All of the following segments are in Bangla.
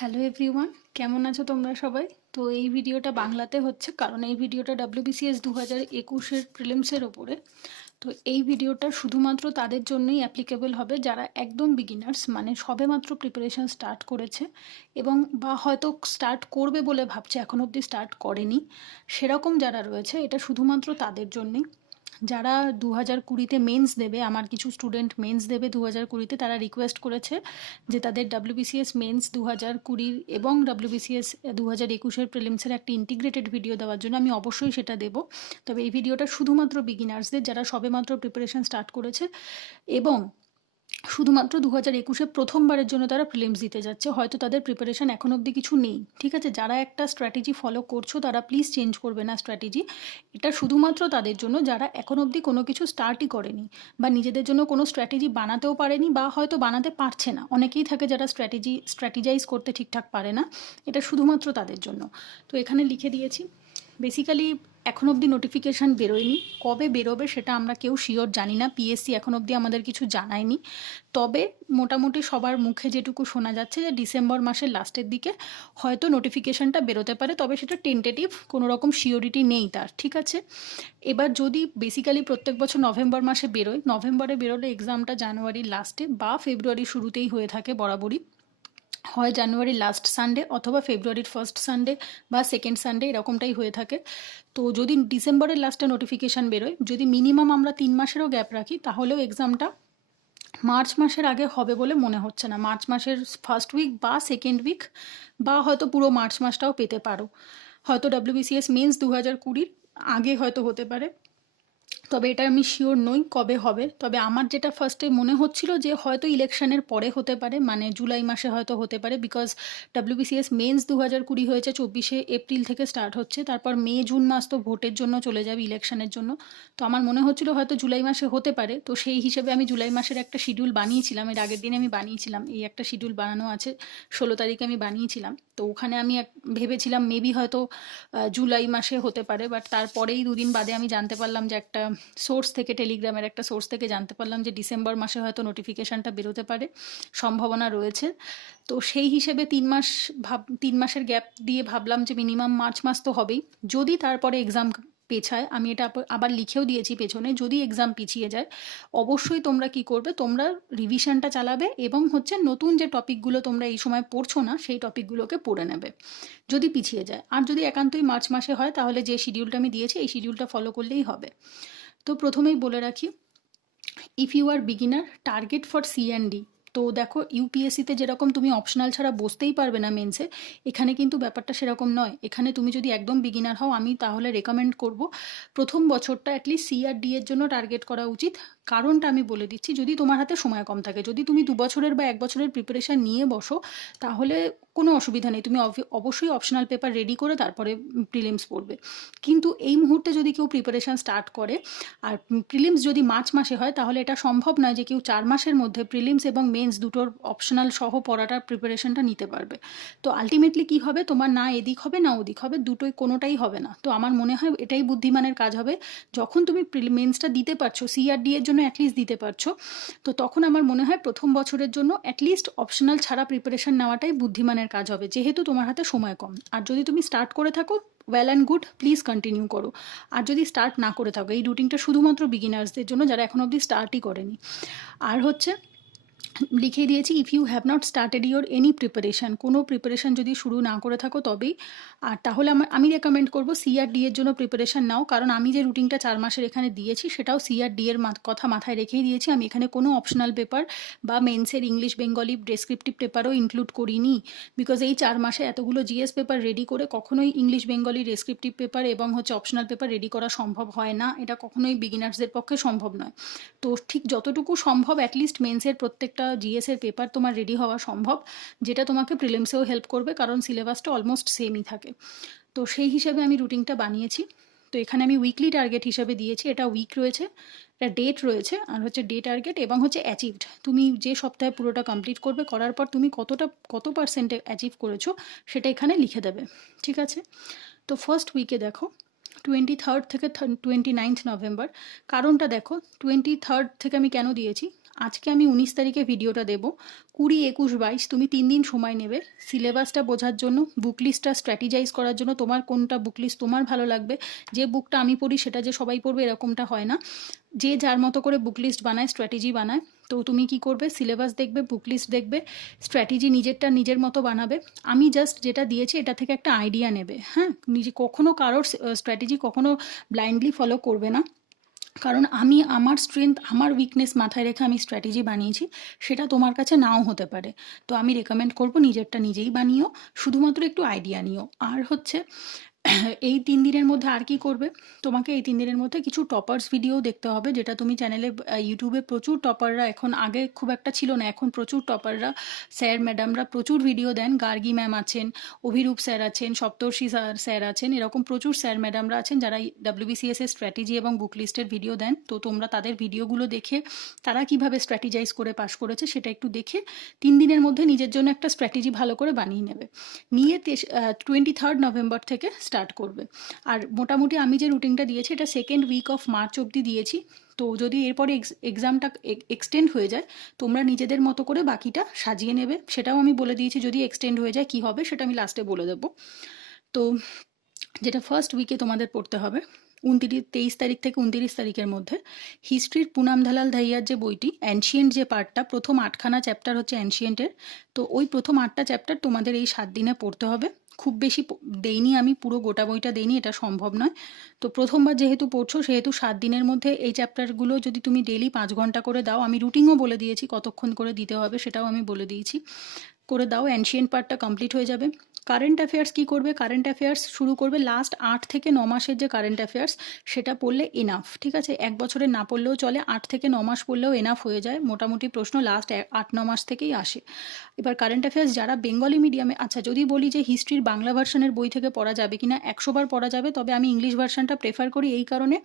হ্যালো এভরিওয়ান, কেমন আছো তোমরা সবাই? তো এই ভিডিওটা বাংলাতে হচ্ছে কারণ এই ভিডিওটা WBCS 2021-এর প্রিলিমসের ওপরে। তো এই ভিডিওটা শুধুমাত্র তাদের জন্যই অ্যাপ্লিকেবল হবে যারা একদম বিগিনার্স, মানে সবেমাত্র প্রিপারেশন স্টার্ট করেছে এবং বা হয়তো স্টার্ট করবে বলে ভাবছে, এখন অবধি স্টার্ট করেনি, সেরকম যারা রয়েছে এটা শুধুমাত্র তাদের জন্যই। যারা 2020-তে মেন্স দেবে, আমার কিছু স্টুডেন্ট মেন্স দেবে 2020-তে, তারা রিকোয়েস্ট করেছে যে তাদের WBCS মেন্স 2020 এবং WBCS 2021-এর প্রিলিমসের একটা ইন্টিগ্রেটেড ভিডিও দেওয়ার জন্য। আমি অবশ্যই সেটা দেবো, তবে এই ভিডিওটা শুধুমাত্র বিগিনার্সদের, যারা সবেমাত্র প্রিপারেশন স্টার্ট করেছে এবং শুধুমাত্র 2021-এ প্রথমবারের জন্য তারা প্রিলিমস দিতে যাচ্ছে, হয়তো তাদের প্রিপারেশন এখন অবধি কিছু নেই। ঠিক আছে, যারা একটা স্ট্র্যাটেজি ফলো করছো তারা প্লিজ চেঞ্জ করবে না স্ট্র্যাটেজি। এটা শুধুমাত্র তাদের জন্য যারা এখন অবধি কোনো কিছু স্টার্টই করেনি বা নিজেদের জন্য কোনো স্ট্র্যাটেজি বানাতেও পারেনি বা হয়তো বানাতে পারছে না। অনেকেই থাকে যারা স্ট্র্যাটেজাইজ করতে ঠিকঠাক পারে না, এটা শুধুমাত্র তাদের জন্য। তো এখানে লিখে দিয়েছি। বেসিক্যালি এখন অবধি নোটিফিকেশান বেরোয়নি, কবে বেরোবে সেটা আমরা কেউ শিওর জানি না। পিএসসি এখন অবধি আমাদের কিছু জানায়নি, তবে মোটামুটি সবার মুখে যেটুকু শোনা যাচ্ছে যে ডিসেম্বর মাসের লাস্টের দিকে হয়তো নোটিফিকেশানটা বেরোতে পারে, তবে সেটা টেন্টেটিভ, কোনো রকম শিওরিটি নেই তার। ঠিক আছে, এবার যদি বেসিক্যালি প্রত্যেক বছর নভেম্বর মাসে বেরোয়, নভেম্বরে বেরোলে এক্সামটা জানুয়ারির লাস্টে বা ফেব্রুয়ারির শুরুতেই হয়ে থাকে বরাবরই, হয় জানুয়ারির লাস্ট সানডে অথবা ফেব্রুয়ারির ফার্স্ট সানডে বা সেকেন্ড সানডে, এরকমটাই হয়ে থাকে। তো যদি ডিসেম্বরের লাস্টে নোটিফিকেশান বেরোয়, যদি মিনিমাম আমরা 3 মাসেরও গ্যাপ রাখি, তাহলেও এক্সামটা মার্চ মাসের আগে হবে বলে মনে হচ্ছে না। মার্চ মাসের ফার্স্ট উইক বা সেকেন্ড উইক বা হয়তো পুরো মার্চ মাসটাও পেতে পারো। হয়তো WBCS মেন্স 2020-র আগে হয়তো হতে পারে, তবে এটা আমি শিওর নই কবে হবে। তবে আমার যেটা ফার্স্টে মনে হচ্ছিল যে হয়তো ইলেকশনের পরে হতে পারে, মানে জুলাই মাসে হয়তো হতে পারে, বিকজ WBCS মেন্স 2020 হয়েছে 24শে এপ্রিল থেকে স্টার্ট হচ্ছে, তারপর মে জুন মাস তো ভোটের জন্য চলে যাবে, ইলেকশনের জন্য। তো আমার মনে হচ্ছিল হয়তো জুলাই মাসে হতে পারে। তো সেই হিসেবে আমি জুলাই মাসের একটা শিডিউল বানিয়েছিলাম, এর আগের দিন আমি বানিয়েছিলাম, এই একটা শিডিউল বানানো আছে, 16 তারিখে আমি বানিয়েছিলাম। তো ওখানে আমি ভেবেছিলাম মেবি হয়তো জুলাই মাসে হতে পারে, বাট তারপরেই দুদিন বাদে আমি জানতে পারলাম যে একটা সোর্স থেকে, টেলিগ্রামের একটা সোর্স থেকে জানতে পারলাম যে ডিসেম্বর মাসে হয়তো নোটিফিকেশানটা বেরোতে পারে, সম্ভাবনা রয়েছে। তো সেই হিসেবে 3 মাসের গ্যাপ দিয়ে ভাবলাম যে মিনিমাম মার্চ মাস তো হবেই। যদি তারপরে এক্সাম পেছায়, আমি এটা আবার লিখেও দিয়েছি পেছনে, যদি এক্সাম পিছিয়ে যায় অবশ্যই তোমরা কি করবে, তোমরা রিভিশনটা চালাবে এবং হচ্ছে নতুন যে টপিকগুলো তোমরা এই সময় পড়ছো না সেই টপিকগুলোকে পড়ে নেবে যদি পিছিয়ে যায়। আর যদি একান্তই মার্চ মাসে হয় তাহলে যে শিডিউলটা আমি দিয়েছি এই শিডিউলটা ফলো করলেই হবে। তো প্রথমেই বলে রাখি, if you are beginner, target for CND। তো দেখো, ইউপিএসসিতে যেরকম তুমি অপশনাল ছাড়া বসতেই পারবে না মেন্সে, এখানে কিন্তু ব্যাপারটা সেরকম নয়। এখানে তুমি যদি একদম বিগিনার হও, আমি তাহলে রেকমেন্ড করব প্রথম বছরটা অ্যাটলিস্ট CRD এর জন্য টার্গেট করা উচিত। কারণটা আমি বলে দিচ্ছি, যদি তোমার হাতে সময় কম থাকে, যদি তুমি 2 বছরের বা 1 বছরের প্রিপারেশান নিয়ে বসো, তাহলে কোনো অসুবিধা নেই, তুমি অবশ্যই অপশনাল পেপার রেডি করে তারপরে প্রিলিমস পড়বে। কিন্তু এই মুহূর্তে যদি কেউ প্রিপারেশান স্টার্ট করে আর প্রিলিমস যদি মার্চ মাসে হয়, তাহলে এটা সম্ভব নয় যে কেউ 4 মাসের মধ্যে প্রিলিমস এবং মেন্স দুটোর অপশনাল সহ পড়াটার প্রিপারেশনটা নিতে পারবে। তো আলটিমেটলি কি হবে, তোমার না এদিক হবে না ওদিক হবে, দুটোই কোনোটাই হবে না। তো আমার মনে হয় এটাই বুদ্ধিমানের কাজ হবে। যখন তুমি মেন্সটা দিতে পারছো, CRD এর জন্য অ্যাটলিস্ট দিতে পারছো, তো তখন আমার মনে হয় প্রথম বছরের জন্য অ্যাটলিস্ট অপশনাল ছাড়া প্রিপারেশন নেওয়াটাই বুদ্ধিমানের কাজ হবে, যেহেতু তোমার হাতে সময় কম। আর যদি তুমি স্টার্ট করে থাকো, well and good, please continue করো। আর যদি স্টার্ট না করে থাকো, এই রুটিনটা শুধুমাত্র বিগিনার্সদের জন্য, যারা এখন অবধি স্টার্টই করেনি। আর হচ্ছে লিখে দিয়েছি, if you have not started your any preparation, কোনো প্রিপারেশান যদি শুরু না করে থাকো তবেই। আর তাহলে আমি রেকমেন্ড করবো CRD এর জন্য প্রিপারেশান নাও, কারণ আমি যে রুটিনটা 4 মাসের এখানে দিয়েছি সেটাও CRD এর কথা মাথায় রেখেই দিয়েছি। আমি এখানে কোনো অপশনাল পেপার বা মেন্সের ইংলিশ বেঙ্গলি ডেসক্রিপটিভ পেপারও ইনক্লুড করিনি, বিকজ এই 4 মাসে এতগুলো GS পেপার রেডি করে কখনোই ইংলিশ বেঙ্গলি ডেসক্রিপটিভ পেপার এবং হচ্ছে অপশনাল পেপার রেডি করা সম্ভব হয় না, এটা কখনোই বিগিনার্সদের পক্ষে সম্ভব নয়। তো ঠিক যতটুকু সম্ভব অ্যাটলিস্ট মেন্সের প্রত্যেকটা GS-এর পেপার তোমার রেডি হওয়া সম্ভব, যেটা তোমাকে প্রিলিমসেও হেল্প করবে, কারণ সিলেবাসটা অলমোস্ট সেমই থাকে। তো সেই হিসাবে আমি রুটিনটা বানিয়েছি। তো এখানে আমি উইকলি টার্গেট হিসাবে দিয়েছি, এটা উইক রয়েছে, এটা ডেট রয়েছে, আর হচ্ছে ডে টার্গেট এবং হচ্ছে অ্যাচিভড। তুমি যে সপ্তাহে পুরোটা কমপ্লিট করবে, করার পর তুমি কত পার্সেন্টে অ্যাচিভ করেছো সেটা এখানে লিখে দেবে। ঠিক আছে, তো ফার্স্ট উইকে দেখো 23rd থেকে 29th নভেম্বর। কারণটা দেখো, 23rd থেকে আমি কেন দিয়েছি, আজকে আমি 19 তারিখে ভিডিওটা দেবো। 20, 21, 22 তুমি 3 দিন সময় নেবে সিলেবাসটা বোঝার জন্য, বুক লিস্টটা স্ট্র্যাটেজাইজ করার জন্য, তোমার কোনটা বুক লিস্ট তোমার ভালো লাগবে। যে বুকটা আমি পড়ি সেটা যে সবাই পড়বে এরকমটা হয় না, যে যার মতো করে বুক লিস্ট বানায়, স্ট্র্যাটেজি বানায়। তো তুমি কি করবে, সিলেবাস দেখবে, বুক লিস্ট দেখবে, স্ট্র্যাটেজি নিজেরটা নিজের মতো বানাবে। আমি জাস্ট যেটা দিয়েছি এটা থেকে একটা আইডিয়া নেবে, হ্যাঁ। নিজে কখনো কারোর স্ট্র্যাটেজি কখনো ব্লাইন্ডলি ফলো করবে না, কারণ আমি আমার স্ট্রেংথ, আমার উইকনেস মাথায় রেখে আমি স্ট্র্যাটেজি বানিয়েছি, সেটা তোমার কাছে নাও হতে পারে। তো আমি রেকমেন্ড করব নিজেরটা নিজেই বানিও, শুধুমাত্র একটু আইডিয়া নিও। আর হচ্ছে এই 3 দিনের মধ্যে আর কি করবে, তোমাকে এই 3 দিনের মধ্যে কিছু টপার্স ভিডিও দেখতে হবে, যেটা তুমি চ্যানেলে ইউটিউবে প্রচুর টপাররা, এখন আগে খুব একটা ছিল না, এখন প্রচুর টপাররা, স্যার ম্যাডামরা প্রচুর ভিডিও দেন। গার্গী ম্যাম আছেন, অভিরূপ স্যার আছেন, সপ্তর্ষি স্যার আছেন, এরকম প্রচুর স্যার ম্যাডামরা আছেন যারা WBCS এর স্ট্র্যাটেজি এবং বুক লিস্টের ভিডিও দেন। তো তোমরা তাদের ভিডিওগুলো দেখে তারা কিভাবে স্ট্র্যাটেজাইজ করে পাস করেছে সেটা একটু দেখে 3 দিনের মধ্যে নিজের জন্য একটা স্ট্র্যাটেজি ভালো করে বানিয়ে নেবে। নিয়ে 23 নভেম্বর থেকে স্টার্ট করবে। আর মোটামুটি আমি যে রুটিনটা দিয়েছি এটা 2nd উইক অফ মার্চ অবধি দিয়েছি। তো যদি এরপরে এক্সামটা এক্সটেন্ড হয়ে যায়, তোমরা নিজেদের মতো করে বাকিটা সাজিয়ে নেবে, সেটাও আমি বলে দিয়েছি। যদি এক্সটেন্ড হয়ে যায় কী হবে সেটা আমি লাস্টে বলে দেবো। তো যেটা ফার্স্ট উইকে তোমাদের পড়তে হবে 23 তারিখ থেকে 29 তারিখের মধ্যে হিস্ট্রির পুনাম দালাল ধাইয়ার যে বইটি, অ্যানশিয়েন্ট যে পার্টটা, প্রথম 8খানা চ্যাপ্টার হচ্ছে অ্যানশিয়েন্টের। তো ওই প্রথম 8টা চ্যাপ্টার তোমাদের এই 7 দিনে পড়তে হবে। খুব বেশি দেইনি আমি, পুরো গোটা বইটা দেইনি, এটা সম্ভব নয়। তো প্রথমবার যেহেতু পড়ছো সেহেতু 7 দিনের মধ্যে এই চ্যাপ্টারগুলো যদি তুমি ডেলি 5 ঘন্টা করে দাও, আমি রুটিনও বলে দিয়েছি কতক্ষণ করে দিতে হবে, সেটাও আমি বলে দিয়েছি, করে দাও, অ্যানশিয়েন্ট পার্টটা কমপ্লিট হয়ে যাবে। কারেন্ট অ্যাফেয়ার্স কী করবে, কারেন্ট অ্যাফেয়ার্স শুরু করবে লাস্ট 8 থেকে 9 মাসের যে কারেন্ট অ্যাফেয়ার্স, সেটা পড়লে এনাফ, ঠিক আছে। 1 বছরের না পড়লেও চলে, 8 থেকে 9 মাস পড়লেও এনাফ হয়ে যায়। মোটামুটি প্রশ্ন লাস্ট 8-9 মাস থেকেই আসে। এবার কারেন্ট অ্যাফেয়ার্স যারা বেঙ্গলি মিডিয়ামে, আচ্ছা যদি বলি যে হিস্ট্রির বাংলা ভার্সনের বই থেকে পড়া যাবে কিনা, 100 বার পড়া যাবে, তবে আমি ইংলিশ ভার্সনটা প্রেফার করি এই কারণে,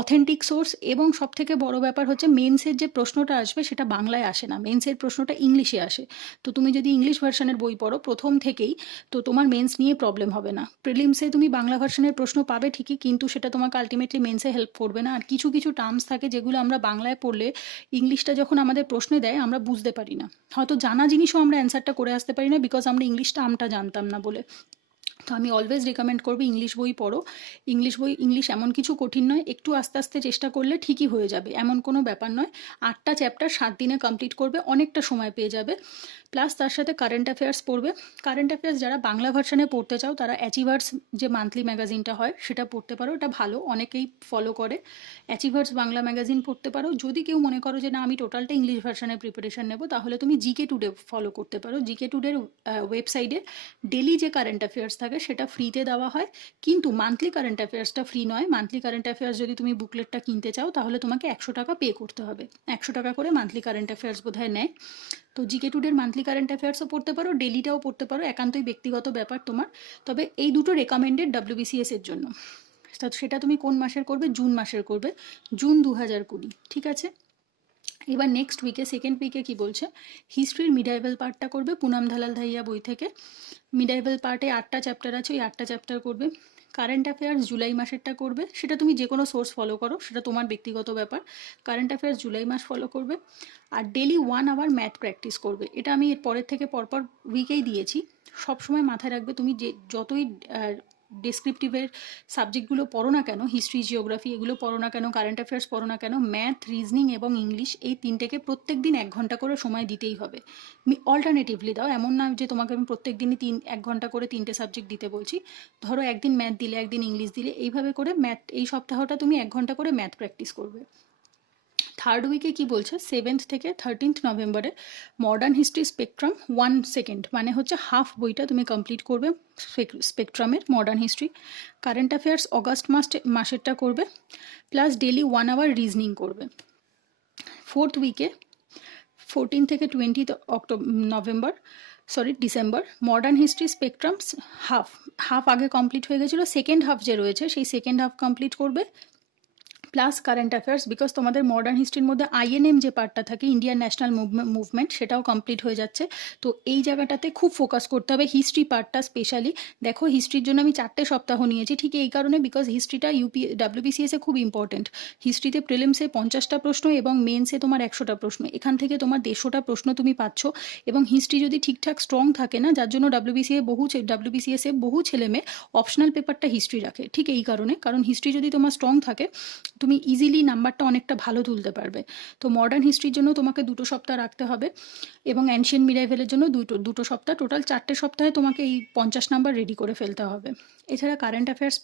অথেন্টিক সোর্স, এবং সবথেকে বড় ব্যাপার হচ্ছে মেন্সের যে প্রশ্নটা আসবে সেটা বাংলায় আসে না, মেন্সের প্রশ্নটা ইংলিশে আসে। তো তুমি যদি ইংলিশ ভার্সনের বই পড়ো প্রথম থেকেই, তো তোমার মেন্স নিয়ে প্রবলেম হবে না। প্রিলিমসে তুমি বাংলা ভার্সনের প্রশ্ন পাবে ঠিকই, কিন্তু সেটা তোমাকে আলটিমেটলি মেন্সে হেল্প করবে না। আর কিছু কিছু টার্মস থাকে যেগুলো আমরা বাংলায় পড়লে ইংলিশটা যখন আমাদের প্রশ্নে দেয় আমরা বুঝতে পারি না, হয়তো জানা জিনিসও আমরা অ্যান্সারটা করে আসতে পারি না, বিকজ আমরা ইংলিশ টার্মটা জানতাম না বলে। তো আমি অলওয়েজ রেকমেন্ড করবো ইংলিশ বই পড়ো। ইংলিশ এমন কিছু কঠিন নয়, একটু আস্তে আস্তে চেষ্টা করলে ঠিকই হয়ে যাবে, এমন কোনো ব্যাপার নয়। 8টা চ্যাপ্টার 7 দিনে কমপ্লিট করবে, অনেকটা সময় পেয়ে যাবে। প্লাস তার সাথে কারেন্ট অ্যাফেয়ার্স পড়বে। কারেন্ট অ্যাফেয়ার্স যারা বাংলা ভার্সনে পড়তে চাও তারা অ্যাচিভার্স যে মান্থলি ম্যাগাজিনটা হয় সেটা পড়তে পারো, এটা ভালো, অনেকেই ফলো করে। অ্যাচিভার্স বাংলা ম্যাগাজিন পড়তে পারো। যদি কেউ মনে করো যে না আমি টোটালটা ইংলিশ ভার্সনে প্রিপারেশন নেবো, তাহলে তুমি জিকে টুডে ফলো করতে পারো। জিকে টুডের ওয়েবসাইটে ডেলি যে কারেন্ট অ্যাফেয়ার্স থাকে সেটা ফ্রিতে দেওয়া হয়, কিন্তু মান্থলি কারেন্ট অ্যাফেয়ার্সটা ফ্রি নয়। মান্থলি কারেন্ট অ্যাফেয়ার্স যদি তুমি বুকলেটটা কিনতে চাও তাহলে তোমাকে 100 টাকা পে করতে হবে, 100 টাকা করে মান্থলি কারেন্ট অ্যাফেয়ার্স বোধহয় নেয়। তো জিকে টুডের মান্থলি কারেন্ট অ্যাফেয়ার্সও পড়তে পারো, ডেলিটাও পড়তে পারো, একান্তই ব্যক্তিগত ব্যাপার তোমার। তবে এই দুটো রেকমেন্ডেড WBCS এর জন্য। সেটা তুমি কোন মাসের করবে, জুন মাসের করবে, জুন 2020, ঠিক আছে। এবার নেক্সট উইকে 2nd উইকে কি বলছে, হিস্ট্রির মিডাইভেল পার্টটা করবে পুনাম দালাল ধাইয়া বই থেকে। মিডাইভেল পার্টে 8টা চ্যাপ্টার আছে, ওই 8টা চ্যাপ্টার করবে। কারেন্ট অ্যাফেয়ার্স জুলাই মাসেরটা করবে, সেটা তুমি যে কোনো সোর্স ফলো করো, সেটা তোমার ব্যক্তিগত ব্যাপার। কারেন্ট অ্যাফেয়ার্স জুলাই মাস ফলো করবে। আর ডেলি 1 আওয়ার ম্যাথ প্র্যাকটিস করবে, এটা আমি এর পরের থেকে পরপর উইকেই দিয়েছি। সবসময় মাথায় রাখবে, তুমি যে যতই ডেসক্রিপটিভের সাবজেক্টগুলো পড়ো না কেন, হিস্ট্রি, জিওগ্রাফি এগুলো পড়ো না কেন, কারেন্ট অ্যাফেয়ার্স পড়ো না কেন, ম্যাথ, রিজনিং এবং ইংলিশ এই তিনটেকে প্রত্যেক দিন 1 ঘন্টা করে সময় দিতেই হবে। অল্টারনেটিভলি দাও, এমন না যে তোমাকে আমি প্রত্যেক দিনই 1 ঘন্টা করে 3টে সাবজেক্ট দিতে বলছি। ধরো একদিন ম্যাথ দিলে, একদিন ইংলিশ দিলে, এইভাবে করে ম্যাথ এই সপ্তাহটা তুমি 1 ঘন্টা করে ম্যাথ প্র্যাকটিস করবে। থার্ড উইকে কি বলছে, 7th থেকে 13th নভেম্বরে মডার্ন হিস্ট্রি স্পেকট্রাম 1 সেকেন্ড, মানে হচ্ছে হাফ বইটা তুমি কমপ্লিট করবে স্পেকট্রামের modern history. Current affairs August মাসেরটা করবে, প্লাস ডেলি 1 আওয়ার রিজনিং করবে। 4th উইকে 14 থেকে 20 ডিসেম্বর মডার্ন হিস্ট্রি স্পেকট্রামস হাফ আগে কমপ্লিট হয়ে গেছিলো, সেকেন্ড হাফ যে রয়েছে সেই সেকেন্ড হাফ কমপ্লিট করবে। প্লাস কারেন্ট অ্যাফেয়ার্স, বিকজ তোমাদের মডার্ন হিস্ট্রির মধ্যে আইএনএম যে পার্টটা থাকে, ইন্ডিয়ান ন্যাশনাল মুভমেন্ট, সেটাও কমপ্লিট হয়ে যাচ্ছে। তো এই জায়গাটাতে খুব ফোকাস করতে হবে হিস্ট্রি পার্টটা স্পেশালি। দেখো হিস্ট্রির জন্য আমি 4টে সপ্তাহ নিয়েছি, ঠিক এই কারণে বিকজ হিস্ট্রিটা ডাব্লিউবিসিএসে খুব ইম্পর্টেন্ট। হিস্ট্রিতে প্রিলিমসে 50টা প্রশ্ন এবং মেন্সে তোমার 100টা প্রশ্ন, এখান থেকে তোমার 150টা প্রশ্ন তুমি পাচ্ছ। এবং হিস্ট্রি যদি ঠিকঠাক স্ট্রং থাকে না, যার জন্য ডাব্লিউবিসিএসে বহু ছেলে মেয়ে অপশনাল পেপারটা হিস্ট্রি রাখে, ঠিক এই কারণে, কারণ হিস্ট্রি যদি তোমার স্ট্রং থাকে তুমি ইজিলি নাম্বারটা অনেকটা ভালো তুলতে পারবে। তো মডার্ন হিস্ট্রির জন্য তোমাকে 2 সপ্তাহ রাখতে হবে এবং অ্যানশিয়েন্ট মিডাইভেলের জন্য দুটো সপ্তাহ, টোটাল 4টে সপ্তাহে তোমাকে এই 50 নাম্বার রেডি করে ফেলতে হবে। এছাড়া কারেন্ট অ্যাফেয়ার্স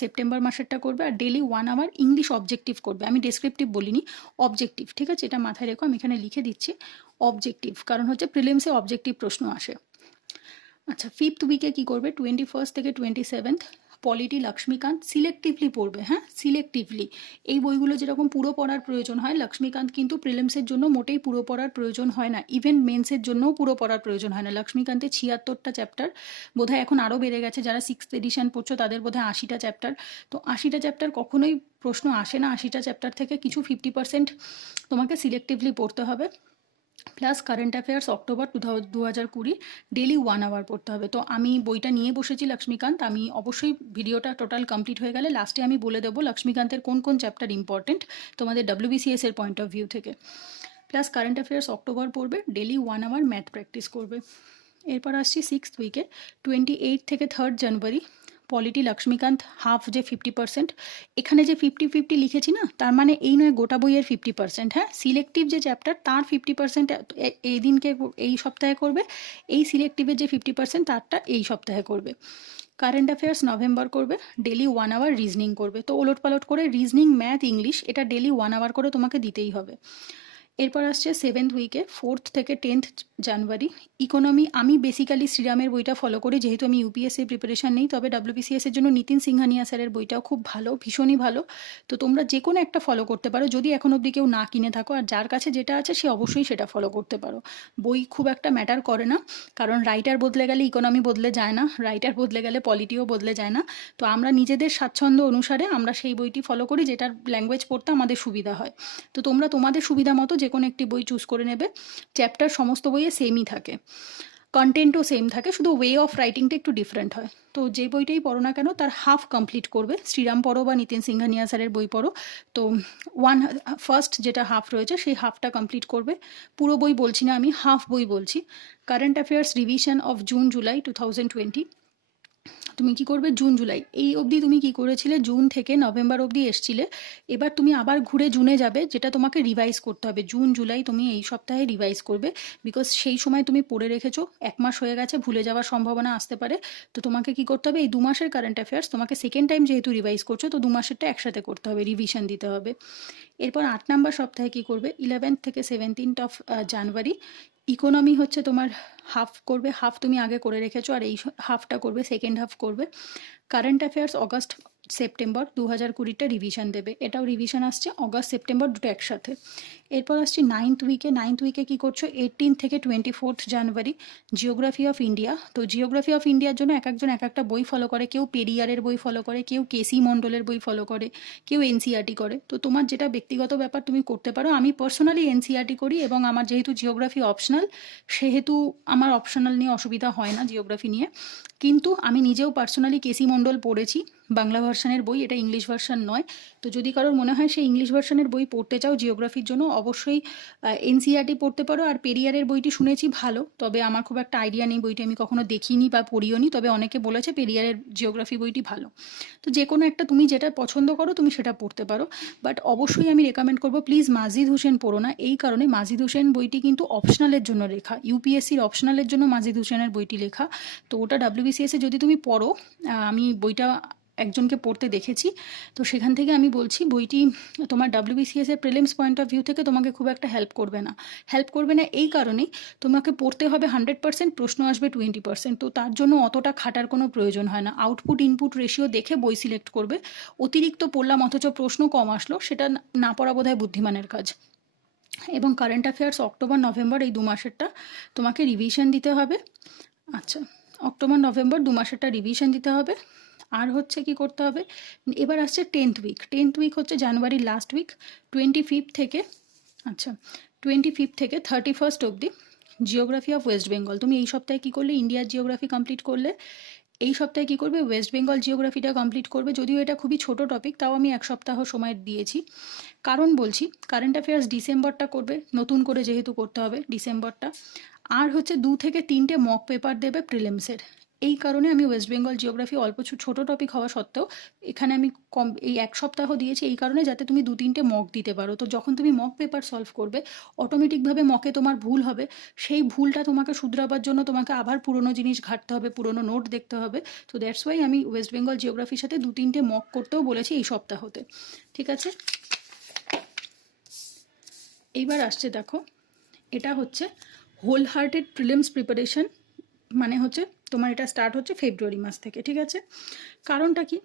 সেপ্টেম্বর মাসেরটা করবে, আর ডেলি 1 আওয়ার ইংলিশ অবজেক্টিভ করবে। আমি ডেসক্রিপটিভ বলিনি, অবজেক্টিভ, ঠিক আছে? এটা মাথায় রেখো, আমি এখানে লিখে দিচ্ছি অবজেক্টিভ, কারণ হচ্ছে প্রিলিমসে অবজেক্টিভ প্রশ্ন আসে। আচ্ছা, 5th উইকে কী করবে? 21 থেকে 27 পলিটি লক্ষ্মীকান্ত সিলেক্টিভলি পড়বে। হ্যাঁ, সিলেক্টিভলি। এই বইগুলো যেরকম পুরো পড়ার প্রয়োজন হয়, লক্ষ্মীকান্ত কিন্তু প্রিলিমসের জন্য মোটেই পুরো পড়ার প্রয়োজন হয় না, ইভেন মেন্সের জন্যও পুরো পড়ার প্রয়োজন হয় না। লক্ষ্মীকান্তের 76টা চ্যাপ্টার, বোধহয় এখন আরও বেড়ে গেছে, যারা 6th এডিশন পড়ছো তাদের বোধহয় 80টা চ্যাপ্টার। তো 80টা চ্যাপ্টার কখনোই প্রশ্ন আসে না, 80টা চ্যাপ্টার থেকে কিছু 50% তোমাকে সিলেক্টিভলি পড়তে হবে। Plus current affairs October 2020 daily 1 hour পড়তে হবে। তো আমি বইটা নিয়ে বসেছি লক্ষ্মীকান্ত, আমি অবশ্যই ভিডিওটা টোটাল কমপ্লিট হয়ে গেলে লাস্টে আমি বলে দেবো লক্ষ্মীকান্তের কোন কোন চ্যাপ্টার ইম্পর্টেন্ট তোমাদের ডাব্লিউবিসিএস এর পয়েন্ট অফ ভিউ থেকে। প্লাস কারেন্ট অ্যাফেয়ার্স অক্টোবর পড়বে, ডেলি 1 আওয়ার ম্যাথ প্র্যাকটিস করবে। এরপর আসছি 6th উইকে, 28 থেকে 3rd জানুয়ারি পলিটি লক্ষ্মীকান্ত হাফ যে 50%, এখানে যে 50-50 লিখেছি না, তার মানে এই নয় গোটা বইয়ের 50%। হ্যাঁ, সিলেক্টিভ যে চ্যাপ্টার তার 50% এই দিনকে এই সপ্তাহে করবে, এই সিলেক্টিভের যে 50% তারটা এই সপ্তাহে করবে। কারেন্ট অ্যাফেয়ার্স নভেম্বর করবে, ডেলি 1 আওয়ার রিজনিং করবে। তো ওলট পালট করে রিজনিং, ম্যাথ, ইংলিশ এটা ডেলি 1 আওয়ার করে তোমাকে দিতেই হবে। এরপর আসছে 7th উইকে 4th থেকে 10th জানুয়ারি ইকোনমি। আমি বেসিক্যালি শ্রীরামের বইটা ফলো করি, যেহেতু আমি ইউপিএসসি প্রিপারেশন নেই, তবে ডাব্লিউবিসিএস এর জন্য নিতিন সিংহানিয়া স্যারের বইটাও খুব ভালো, ভীষণই ভালো। তো তোমরা যে কোনো একটা ফলো করতে পারো, যদি এখন অবধি কেউ না কিনে থাকো, আর যার কাছে যেটা আছে সে অবশ্যই সেটা ফলো করতে পারো। বই খুব একটা ম্যাটার করে না, কারণ রাইটার বদলে গেলে ইকোনমি বদলে যায় না, রাইটার বদলে গেলে পলিটিও বদলে যায় না। তো আমরা নিজেদের স্বাচ্ছন্দ্য অনুসারে আমরা সেই বইটি ফলো করি যেটার ল্যাঙ্গুয়েজ পড়তে আমাদের সুবিধা হয়। তো তোমরা তোমাদের সুবিধা মতো যে কোনো একটি বই চুজ করে নেবে। চ্যাপ্টার সমস্ত বইয়ে সেমই থাকে, কন্টেন্টও সেম থাকে, শুধু ওয়ে অফ রাইটিংটা একটু ডিফারেন্ট হয়। তো যে বইটাই পড়ো না কেন তার হাফ কমপ্লিট করবে, শ্রীরাম পড়ো বা নিতিন সিংহানিয়া স্যারের বই পড়ো, তো ফার্স্ট যেটা হাফ রয়েছে সেই হাফটা কমপ্লিট করবে। পুরো বই বলছি না, আমি হাফ বই বলছি। Current affairs revision of June July 2020, তুমি কি করবে? জুন জুলাই এই অবধি তুমি কি করেছিলে? জুন থেকে নভেম্বর অবধি এসছিলে, এবার তুমি আবার ঘুরে জুনে যাবে, যেটা তোমাকে রিভাইজ করতে হবে। জুন জুলাই তুমি এই সপ্তাহে রিভাইজ করবে, বিকজ সেই সময় তুমি পড়ে রেখেছো, 1 মাস হয়ে গেছে, ভুলে যাওয়ার সম্ভাবনা আসতে পারে। তো তোমাকে কি করতে হবে? এই 2 মাসের কারেন্ট অ্যাফেয়ার্স তোমাকে সেকেন্ড টাইম যেহেতু রিভাইজ করছো, তো 2 মাসেরটা একসাথে করতে হবে, রিভিশন দিতে হবে। এরপর 8 নম্বর সপ্তাহে কি করবে? 11th থেকে 17th অফ জানুয়ারি ইকোনমি হচ্ছে তোমার হাফ করবে, হাফ তুমি আগে করে রেখেছো, আর এই হাফটা করবে, সেকেন্ড হাফ করবে। কারেন্ট অ্যাফেয়ার্স অগাস্ট সেপ্টেম্বর 2020টা রিভিশন দেবে, এটাও রিভিশন আসছে অগাস্ট সেপ্টেম্বর দুটো একসাথে। এরপর আসছি 9th উইকে কী করছো? 18 থেকে 24th January geography of India. তো জিওগ্রাফি অফ ইন্ডিয়ার জন্য এক একজন এক একটা বই ফলো করে, কেউ পেরিয়ারের বই ফলো করে, কেউ কেসি মণ্ডলের বই ফলো করে, কেউ এনসিআরটি করে। তো তোমার যেটা ব্যক্তিগত ব্যাপার তুমি করতে পারো। আমি পার্সোনালি এনসিআরটি করি, এবং আমার যেহেতু জিওগ্রাফি অপশনাল, সেহেতু আমার অপশনাল নিয়ে অসুবিধা হয় না জিওগ্রাফি নিয়ে। কিন্তু আমি নিজেও পার্সোনালি কেসি মণ্ডল পড়েছি, বাংলা ভার্সানের বই, এটা ইংলিশ ভার্সান নয়। তো যদি কারোর মনে হয় সেই ইংলিশ ভার্সানের বই পড়তে চাও জিওগ্রাফির জন্য, অবশ্যই এনসিআরটি পড়তে পারো। আর পেরিয়ারের বইটি শুনেছি ভালো, তবে আমার খুব একটা আইডিয়া নেই, বইটি আমি কখনো দেখিনি বা পড়িও নি, তবে অনেকে বলেছে পেরিয়ারের জিওগ্রাফি বইটি ভালো। তো যে কোনো একটা তুমি যেটা পছন্দ করো তুমি সেটা পড়তে পারো, বাট অবশ্যই আমি রেকমেন্ড করবো প্লিজ মাজিদ হোসেন পড়ো না। এই কারণে, মাজিদ হোসেন বইটি কিন্তু অপশনালের জন্য লেখা, ইউপিএসসির অপশনালের জন্য মাজিদ হোসেনের বইটি লেখা। তো ওটা ডাব্লিউবিসিএসে যদি তুমি পড়ো, আমি বইটা একজনকে পড়তে দেখেছি, তো সেখান থেকে আমি বলছি বইটি তোমার ডাব্লিউবিসিএস এর প্রিলিমস পয়েন্ট অফ ভিউ থেকে তোমাকে খুব একটা হেল্প করবে না। এই কারণেই তোমাকে পড়তে হবে 100%, প্রশ্ন আসবে 20%। তো তার জন্য অতটা খাটার কোনো প্রয়োজন হয় না, আউটপুট ইনপুট রেশিও দেখে বই সিলেক্ট করবে। অতিরিক্ত পড়লাম অথচ প্রশ্ন কম আসলো, সেটা না পড়া বোধহয় বুদ্ধিমানের কাজ। এবং কারেন্ট অ্যাফেয়ার্স অক্টোবর নভেম্বর এই 2 মাসেরটা তোমাকে রিভিশন দিতে হবে। আচ্ছা, অক্টোবর নভেম্বর 2 মাসেরটা রিভিশন দিতে হবে। আর হচ্ছে কি করতে হবে, এবার আসছে 10th উইক। 10th উইক হচ্ছে জানুয়ারির লাস্ট উইক, 25 থেকে, আচ্ছা 25 থেকে 31 অবধি জিওগ্রাফি অফ ওয়েস্ট বেঙ্গল। তুমি এই সপ্তাহে কী করলে, ইন্ডিয়ার জিওগ্রাফি কমপ্লিট করলে। এই সপ্তাহে কী করবে, ওয়েস্ট বেঙ্গল জিওগ্রাফিটা কমপ্লিট করবে। যদিও এটা খুবই ছোট টপিক, তাও আমি 1 সপ্তাহ সময় দিয়েছি। কারণ বলছি, কারেন্ট অ্যাফেয়ার্স ডিসেম্বরটা করবে, নতুন করে যেহেতু করতে হবে ডিসেম্বরটা। আর হচ্ছে 2 থেকে 3টে মক পেপার দেবে প্রিলিমসের। এই কারণে আমি ওয়েস্ট বেঙ্গল জিওগ্রাফি অল্প ছোট টপিক হওয়া সত্ত্বেও এখানে আমি এই 1 সপ্তাহ দিয়েছি, এই কারণে যাতে তুমি 2-3টে মক দিতে পারো। তো যখন তুমি মক পেপার সলভ করবে, অটোমেটিকভাবে মকে তোমার ভুল হবে। সেই ভুলটা তোমাকে শুধরাবার জন্য তোমাকে আবার পুরনো জিনিস ঘাঁটতে হবে, পুরনো নোট দেখতে হবে। তো দ্যাটস ওয়াই আমি ওয়েস্ট বেঙ্গল জিওগ্রাফির সাথে 2-3টে মক করতেও বলেছি এই সপ্তাহতে। ঠিক আছে, এইবার আসছে দেখো, এটা হচ্ছে হোল হার্টেড প্রিলিমস প্রিপারেশন, মানে হচ্ছে তোমার এটা স্টার্ট হচ্ছে ফেব্রুয়ারি মাস থেকে। ঠিক আছে, কারণটা কি,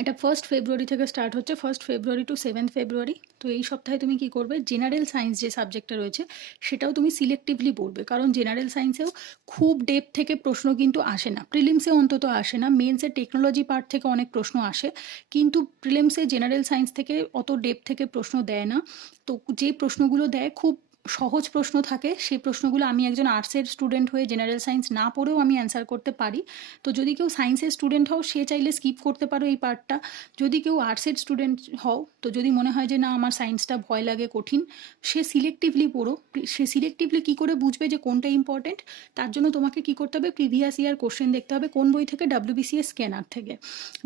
এটা 1 ফেব্রুয়ারি থেকে স্টার্ট হচ্ছে, 1 ফেব্রুয়ারি টু 7 ফেব্রুয়ারি। তো এই সপ্তাহে তুমি কি করবে, জেনারেল সায়েন্স যে সাবজেক্টটা রয়েছে সেটাও তুমি সিলেক্টিভলি পড়বে। কারণ জেনারেল সায়েন্সেও খুব ডেপ থেকে প্রশ্ন কিন্তু আসে না, প্রিলিমসে অন্তত আসে না। মেন্সের টেকনোলজি পার্ট থেকে অনেক প্রশ্ন আসে, কিন্তু প্রিলিমসে জেনারেল সায়েন্স থেকে অত ডেপ থেকে প্রশ্ন দেয় না। তো যে প্রশ্নগুলো দেয় খুব সহজ প্রশ্ন থাকে, সেই প্রশ্নগুলো আমি একজন আর্টসের স্টুডেন্ট হয়ে জেনারেল সায়েন্স না পড়েও আমি অ্যান্সার করতে পারি। তো যদি কেউ সায়েন্সের স্টুডেন্ট হও, সে চাইলে স্কিপ করতে পারো এই পার্টটা। যদি কেউ আর্টসের স্টুডেন্ট হও, তো যদি মনে হয় যে না আমার সায়েন্সটা ভয় লাগে, কঠিন, সে সিলেক্টিভলি পড়ো। সে সিলেক্টিভলি কী করে বুঝবে যে কোনটা ইম্পর্টেন্ট, তার জন্য তোমাকে কি করতে হবে, প্রিভিয়াস ইয়ার কোশ্চেন দেখতে হবে। কোন বই থেকে, ডাব্লিউবিসিএস স্ক্যানার থেকে।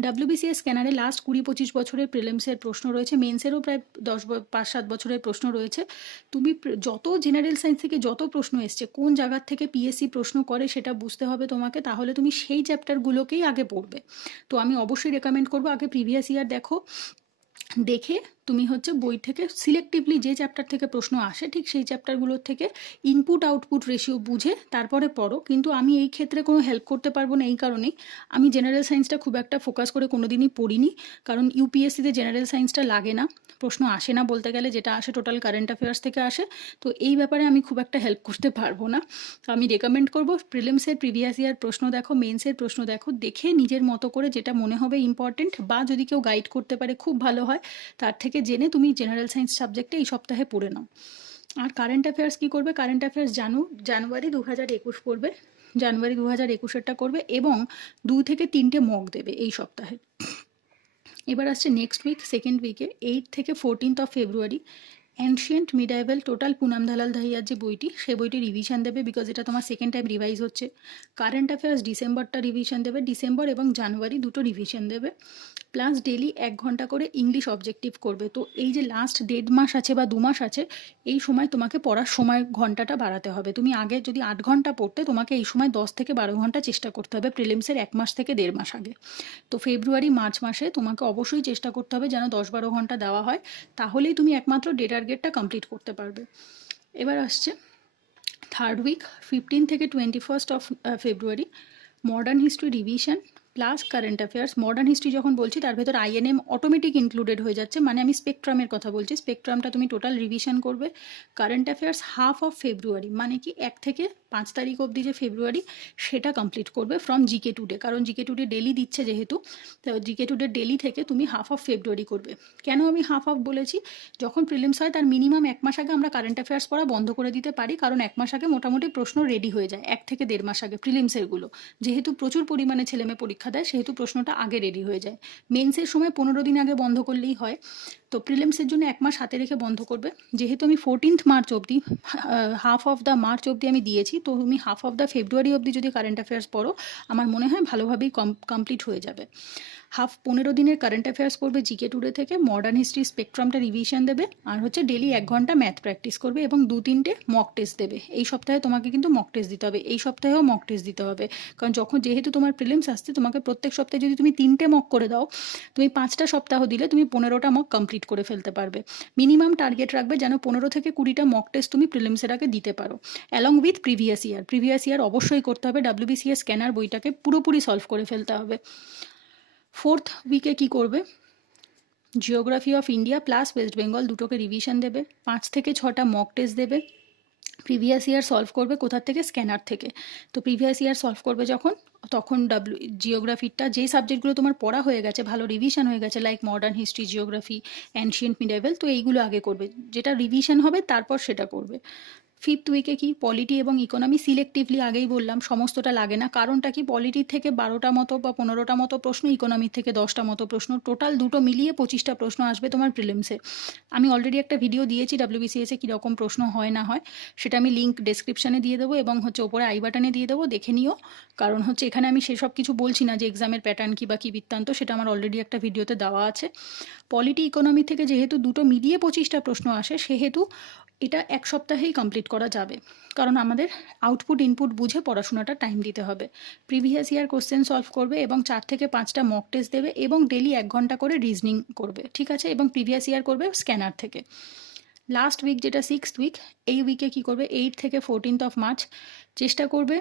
ডাব্লিউবিসিএস স্ক্যানারে লাস্ট 20-25 বছরের প্রিলিমসের প্রশ্ন রয়েছে, মেন্সেরও প্রায় 5-7 বছরের প্রশ্ন রয়েছে। তুমি যত জেনারেল সায়েন্স থেকে যত প্রশ্ন এসছে, কোন জায়গার থেকে পিএসসি প্রশ্ন করে সেটা বুঝতে হবে তোমাকে। তাহলে তুমি সেই চ্যাপ্টারগুলোকেই আগে পড়বে। তো আমি অবশ্যই রেকমেন্ড করবো আগে প্রিভিয়াস ইয়ার দেখো, দেখে তুমি হচ্ছে বই থেকে সিলেক্টিভলি যে চ্যাপ্টার থেকে প্রশ্ন আসে ঠিক সেই চ্যাপ্টারগুলোর থেকে ইনপুট আউটপুট রেশিও বুঝে তারপরে পড়ো। কিন্তু আমি এই ক্ষেত্রে কোনো হেল্প করতে পারবো না, এই কারণেই আমি জেনারেল সায়েন্সটা খুব একটা ফোকাস করে কোনো দিনই পড়িনি। কারণ ইউপিএসসিতে জেনারেল সায়েন্সটা লাগে না, প্রশ্ন আসে না বলতে গেলে, যেটা আসে টোটাল কারেন্ট অ্যাফেয়ার্স থেকে আসে। তো এই ব্যাপারে আমি খুব একটা হেল্প করতে পারবো না। তো আমি রেকমেন্ড করবো প্রিলিমসের প্রিভিয়াস ইয়ার প্রশ্ন দেখো, মেন্সের প্রশ্ন দেখো, দেখে নিজের মতো করে যেটা মনে হবে ইম্পর্টেন্ট, বা যদি কেউ গাইড করতে পারে খুব ভালো হয়, তার থেকে জেনে তুমি জেনারেল সায়েন্স সাবজেক্টে এই সপ্তাহে পড়ে নাও। আর কারেন্ট অ্যাফেয়ার্স কী করবে, কারেন্ট অ্যাফেয়ার্স জানুয়ারি 2021 করবে, জানুয়ারি 2021-এরটা করবে, এবং 2 থেকে 3টে মক দেবে এই সপ্তাহে। এবার আসছে নেক্সট উইক, সেকেন্ড উইকে 8 থেকে 14 ফেব্রুয়ারি অ্যানশিয়েন্ট মিডাইভেল টোটাল পুনাম দালাল দাহিয়ার যে বইটি, সে বইটি রিভিশন দেবে, বিকজ এটা তোমার সেকেন্ড টাইম রিভাইজ হচ্ছে। কারেন্ট অ্যাফেয়ার্স ডিসেম্বরটা রিভিশন দেবে, ডিসেম্বর এবং জানুয়ারি দুটো রিভিশন দেবে। প্লাস ডেলি 1 ঘন্টা করে ইংলিশ অবজেক্টিভ করবে। তো এই যে লাস্ট 1.5 মাস আছে বা 2 মাস আছে, এই সময় তোমাকে পড়ার সময় ঘন্টাটা বাড়াতে হবে। তুমি আগে যদি 8 ঘন্টা পড়তে, তোমাকে এই সময় 10 থেকে 12 ঘন্টা চেষ্টা করতে হবে প্রিলিমসের 1 মাস থেকে 1.5 মাস আগে। তো ফেব্রুয়ারি মার্চ মাসে তোমাকে অবশ্যই চেষ্টা করতে হবে যেন 10-12 ঘন্টা দেওয়া হয়, তাহলেই তুমি একমাত্র ডে টার্গেটটা কমপ্লিট করতে পারবে। এবার আসছে থার্ড উইক, 15 থেকে 21 February modern history revision plus current affairs. Modern history যখন বলছি তার ভেতর আইএনএম অটোমেটিক ইনক্লুডেড হয়ে যাচ্ছে, মানে আমি স্পেকট্রামের কথা বলছি, স্পেকট্রামটা তুমি টোটাল রিভিশন করবে। Current affairs half of February, মানে কি 1 থেকে 5 তারিখ অবধি যে ফেব্রুয়ারি, সেটা কমপ্লিট করবে ফ্রম জিকে টুডে। কারণ জিকে টুডে ডেলি দিচ্ছে যেহেতু, তো জিকে টুডে ডেলি থেকে তুমি হাফ অফ ফেব্রুয়ারি করবে। কেন আমি হাফ অফ বলেছি, যখন প্রিলিমস হয় তার মিনিমাম 1 মাস আগে আমরা কারেন্ট অ্যাফেয়ার্স পড়া বন্ধ করে দিতে পারি, কারণ 1 মাস আগে মোটামুটি প্রশ্ন রেডি হয়ে যায়, 1 থেকে 1.5 মাস আগে প্রিলিমসেরগুলো। যেহেতু প্রচুর পরিমাণে ছেলেমেয়ে পরীক্ষা দেয়, সেহেতু প্রশ্নটা আগে রেডি হয়ে যায়। মেন্সের সময় 15 দিন আগে বন্ধ করলেই হয়। তো প্রিলিমসের জন্য 1 মাস হাতে রেখে বন্ধ করবে। যেহেতু আমি 14 মার্চ অবধি, হাফ অফ দ্য মার্চ অবধি আমি দিয়েছি, তো তুমি হাফ অফ দ্য ফেব্রুয়ারি অবধি যদি কারেন্ট অ্যাফেয়ার্স পড়ো, আমার মনে হয় ভালোভাবেই কমপ্লিট হয়ে যাবে। হাফ 15 দিনের কারেন্ট অ্যাফেয়ার্স পড়বে জিকে টুডে থেকে, মডার্ন হিস্ট্রি স্পেকট্রামটা রিভিশন দেবে, আর হচ্ছে ডেলি 1 ঘন্টা ম্যাথ প্র্যাকটিস করবে, এবং 2-3টে মক টেস্ট দেবে। এই সপ্তাহে তোমাকে কিন্তু মক টেস্ট দিতে হবে, এই সপ্তাহেও মক টেস্ট দিতে হবে। কারণ যেহেতু তোমার প্রিলিমস আসছে, তোমাকে প্রত্যেক সপ্তাহে যদি তুমি 3টে মক করে দাও, তুমি 5টা সপ্তাহ দিলে তুমি 15টা মক কমপ্লিট করে ফেলতে পারবে। মিনিমাম টার্গেট রাখবে যেন 15 থেকে 20টা মক টেস্ট তুমি প্রিলিমসের আগে দিতে পারো, অ্যালং উইথ প্রিভিয়াস ইয়ার অবশ্যই করতে হবে। ডাব্লিউবিসিএস স্ক্যানার বইটাকে পুরোপুরি সলভ করে ফেলতে হবে। 4th উইকে কী করবে, geography of India plus West Bengal দুটোকে রিভিশন দেবে, 5 থেকে 6টা মক টেস্ট দেবে, প্রিভিয়াস ইয়ার সলভ করবে কোথার থেকে, স্ক্যানার থেকে। তো প্রিভিয়াস ইয়ার সলভ করবে যখন, তখন জিওগ্রাফিটা যে সাবজেক্টগুলো তোমার পড়া হয়ে গেছে, ভালো রিভিশন হয়ে গেছে, like modern history, geography, ancient medieval, তো এইগুলো আগে করবে, যেটা রিভিশন হবে তারপর সেটা করবে। ফিফথ উইকে কি পলিটি এবং ইকোনমি সিলেক্টিভলি, আগেই বললাম সমস্তটা লাগে না। কারণটা কি, পলিটির থেকে 12টা মতো বা 15টা মতো প্রশ্ন, ইকোনমির থেকে 10টা মতো প্রশ্ন, টোটাল দুটো মিলিয়ে 25টা প্রশ্ন আসবে তোমার প্রিলিমসে। আমি অলরেডি একটা ভিডিও দিয়েছি ডাব্লিউবিসিএসে কীরকম প্রশ্ন হয় না হয়, সেটা আমি লিঙ্ক ডেসক্রিপশানে দিয়ে দেবো এবং ওপরে আই বাটনে দিয়ে দেবো, দেখে নিও। কারণ এখানে আমি সেসব কিছু বলছি না যে এক্সামের প্যাটার্ন কী বা কী বৃত্তান্ত, সেটা আমার অলরেডি একটা ভিডিওতে দেওয়া আছে। পলিটি ইকোনমি থেকে যেহেতু দুটো মিলিয়ে 25টা প্রশ্ন আসে, সেহেতু এটা এক সপ্তাহেই কমপ্লিট করা যাবে, কারণ আমাদের আউটপুট ইনপুট বুঝে পড়াশোনাটা টাইম দিতে হবে। প্রিভিয়াস ইয়ার কোশ্চেন সলভ করবে এবং 4 থেকে 5টা মক টেস্ট দেবে এবং ডেলি 1 ঘন্টা করে রিজনিং করবে, ঠিক আছে, এবং প্রিভিয়াস ইয়ার করবে স্ক্যানার থেকে। লাস্ট উইক যেটা 6th উইক, এই উইকে কী করবে, 8 থেকে 14 মার্চ চেষ্টা করবে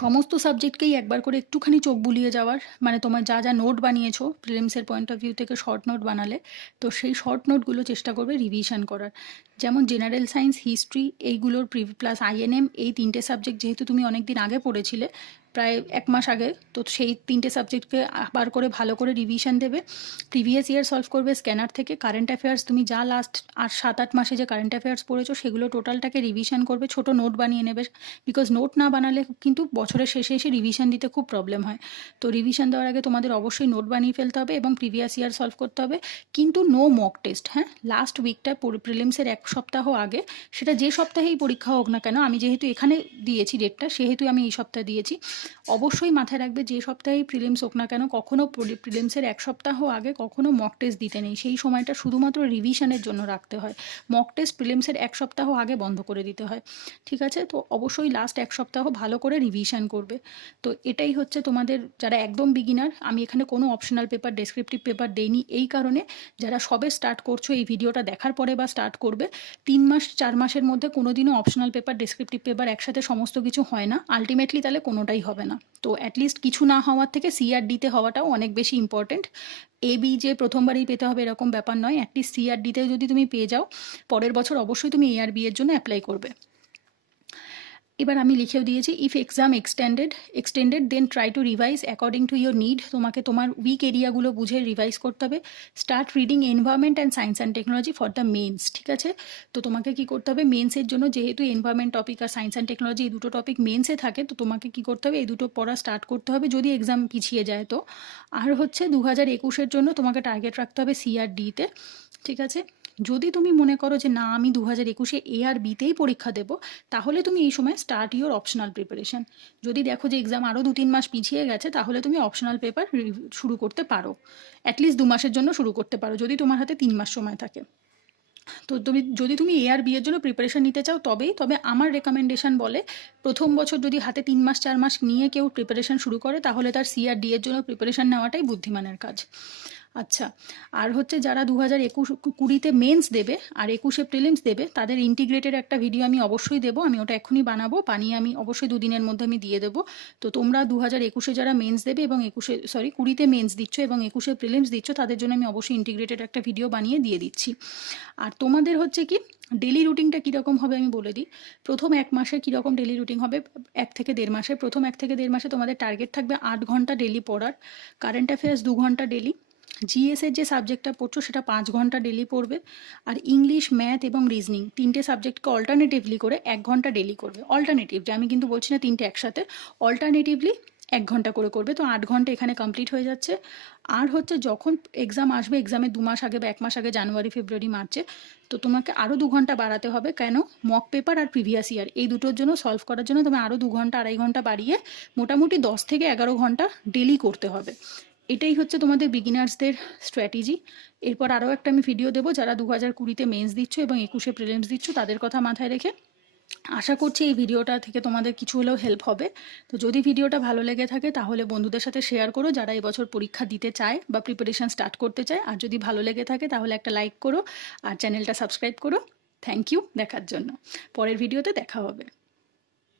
সমস্ত সাবজেক্টকেই একবার করে একটুখানি চোখ বুলিয়ে যাওয়ার, মানে তোমার যা যা নোট বানিয়েছো প্রিলিমসের পয়েন্ট অফ ভিউ থেকে, শর্ট নোট বানালে, তো সেই শর্ট নোটগুলো চেষ্টা করবে রিভিশন করার। যেমন জেনারেল সায়েন্স, হিস্ট্রি, এইগুলোর প্লাস আইএনএম, এই 3টে সাবজেক্ট যেহেতু তুমি অনেক দিন আগে পড়েছিলে, প্রায় 1 মাস আগে, তো সেই 3টে সাবজেক্টকে আবার করে ভালো করে রিভিশন দেবে। প্রিভিয়াস ইয়ার সলভ করবে স্ক্যানার থেকে। কারেন্ট অ্যাফেয়ার্স তুমি যা লাস্ট 7-8 মাসে যে কারেন্ট অ্যাফেয়ার্স পড়েছো সেগুলো টোটালটাকে রিভিশন করবে, ছোট নোট বানিয়ে নেবে, বিকজ নোট না বানালে কিন্তু বছরের শেষে এসে রিভিশন দিতে খুব প্রবলেম হয়। তো রিভিশন দেওয়ার আগে তোমাদের অবশ্যই নোট বানিয়ে ফেলতে হবে এবং প্রিভিয়াস ইয়ার সলভ করতে হবে, কিন্তু নো মক টেস্ট। হ্যাঁ, লাস্ট উইকটা প্রিলিমসের 1 সপ্তাহ আগে, সেটা যে সপ্তাহেই পরীক্ষা হোক না কেন, আমি যেহেতু এখানে দিয়েছি ডেটটা, সেহেতু আমি এই সপ্তাহে দিয়েছি, অবশ্যই মাথায় রাখবে যে সপ্তাহেই প্রিলিমস হোক না কেন, কখনও প্রিলিমসের 1 সপ্তাহ আগে কখনও মক টেস্ট দিতে নেই। সেই সময়টা শুধুমাত্র রিভিশনের জন্য রাখতে হয়। মক টেস্ট প্রিলিমসের 1 সপ্তাহ আগে বন্ধ করে দিতে হয়, ঠিক আছে। তো অবশ্যই লাস্ট 1 সপ্তাহ ভালো করে রিভিশন করবে। তো এটাই হচ্ছে তোমাদের, যারা একদম বিগিনার, আমি এখানে কোনো অপশনাল পেপার, ডেসক্রিপটিভ পেপার দেইনি এই কারণে, যারা সবে স্টার্ট করছো এই ভিডিওটা দেখার পরে বা স্টার্ট করবে, 3 মাস 4 মাসের মধ্যে কোনোদিনও অপশনাল পেপার, ডেসক্রিপটিভ পেপার একসাথে সমস্ত কিছু হয় না, আলটিমেটলি তাহলে কোনোটাই হবে না। তো অ্যাটলিস্ট কিছু না হওয়ার থেকে সিআরডিতে হওয়াটাও অনেক বেশি ইম্পর্টেন্ট। এবি যে প্রথমবারই পেতে হবে এরকম ব্যাপার নয়, অ্যাটলিস্ট সিআরডিতে যদি তুমি পেয়ে যাও, পরের বছর অবশ্যই তুমি এআরবি এর জন্য অ্যাপ্লাই করবে। এবার আমি লিখেও দিয়েছি, if exam extended then try to revise according to your need. তোমাকে তোমার উইক এরিয়াগুলো বুঝে রিভাইজ করতে হবে। Start reading environment and science and technology for the mains, ঠিক আছে। তো তোমাকে কি করতে হবে, মেন্সের জন্য যেহেতু এনভায়রনমেন্ট টপিক আর সায়েন্স অ্যান্ড টেকনোলজি এই দুটো টপিক মেন্সে থাকে, তো তোমাকে কি করতে হবে, এই দুটো পড়া স্টার্ট করতে হবে যদি এক্সাম পিছিয়ে যায় তো। আর 2021-এর জন্য তোমাকে টার্গেট রাখতে হবে সিআরডিতে, ঠিক আছে। যদি তুমি মনে করো যে না আমি 2021-এ এ আর বিতেই পরীক্ষা দেবো, তাহলে তুমি এই সময় স্টার্ট ইওর অপশনাল প্রিপারেশন। যদি দেখো যে এক্সাম আরও 2-3 মাস পিছিয়ে গেছে, তাহলে তুমি অপশনাল পেপার শুরু করতে পারো, অ্যাটলিস্ট 2 মাসের জন্য শুরু করতে পারো, যদি তোমার হাতে 3 মাস সময় থাকে। তো যদি তুমি এ আর বি এর জন্য প্রিপারেশন নিতে চাও, তবে আমার রেকমেন্ডেশন বলে, প্রথম বছর যদি হাতে 3 মাস 4 মাস নিয়ে কেউ প্রিপারেশন শুরু করে, তাহলে তার সিআরডি এর জন্য প্রিপারেশন নেওয়াটাই বুদ্ধিমানের কাজ। আচ্ছা, আর যারা 2020-20 মেন্স দেবে আর 21-এ প্রিলিমস দেবে, তাদের ইন্টিগ্রেটেড একটা ভিডিও আমি অবশ্যই দেবো, আমি ওটা এখনই বানিয়ে আমি অবশ্যই 2 দিনের মধ্যে আমি দিয়ে দেবো। তো তোমরা 2021-এ যারা মেন্স দেবে এবং 20-তে মেন্স দিচ্ছ এবং 21-এ প্রিলিমস দিচ্ছ, তাদের জন্য আমি অবশ্যই ইন্টিগ্রেটেড একটা ভিডিও বানিয়ে দিয়ে দিচ্ছি। আর তোমাদের কি ডেলি রুটিনটা কীরকম হবে আমি বলে দিই। প্রথম 1 মাসে কীরকম ডেলি রুটিন হবে, 1 থেকে 1.5 মাসে, প্রথম 1 থেকে 1.5 মাসে তোমাদের টার্গেট থাকবে 8 ঘন্টা ডেলি পড়ার, কারেন্ট অ্যাফেয়ার্স 2 ঘন্টা ডেলি, জিএসের যে সাবজেক্টটা পড়ছো সেটা 5 ঘন্টা ডেলি পড়বে, আর ইংলিশ, ম্যাথ এবং রিজনিং 3টে সাবজেক্টকে অল্টারনেটিভলি করে 1 ঘন্টা ডেলি করবে। অল্টারনেটিভলি, আমি কিন্তু বলছি না 3টে একসাথে, অল্টারনেটিভলি 1 ঘন্টা করে করবে। তো 8 ঘন্টা এখানে কমপ্লিট হয়ে যাচ্ছে। আর যখন এক্সাম আসবে, এক্সামের 2 মাস আগে বা 1 মাস আগে, জানুয়ারি, ফেব্রুয়ারি, মার্চে, তো তোমাকে আরও 2 ঘন্টা বাড়াতে হবে। কেন, মক পেপার আর প্রিভিয়াস ইয়ার এই দুটোর জন্য সলভ করার জন্য তোমার আরও 2 ঘন্টা 2.5 ঘন্টা বাড়িয়ে মোটামুটি 10 থেকে 11 ঘন্টা ডেলি করতে হবে। এটাই তোমাদের বিগিনার্সদের স্ট্র্যাটেজি। এরপর আরও একটা আমি ভিডিও দেবো, যারা 2020-তে মেন্স দিচ্ছ এবং 21-এ প্রিলিমস দিচ্ছ, তাদের কথা মাথায় রেখে। আশা করছি এই ভিডিওটা থেকে তোমাদের কিছু হলেও হেল্প হবে। তো যদি ভিডিওটা ভালো লেগে থাকে তাহলে বন্ধুদের সাথে শেয়ার করো, যারা এবছর পরীক্ষা দিতে চায় বা প্রিপারেশন স্টার্ট করতে চায়। আর যদি ভালো লেগে থাকে তাহলে একটা লাইক করো আর চ্যানেলটা সাবস্ক্রাইব করো। থ্যাংক ইউ দেখার জন্য। পরের ভিডিওতে দেখা হবে।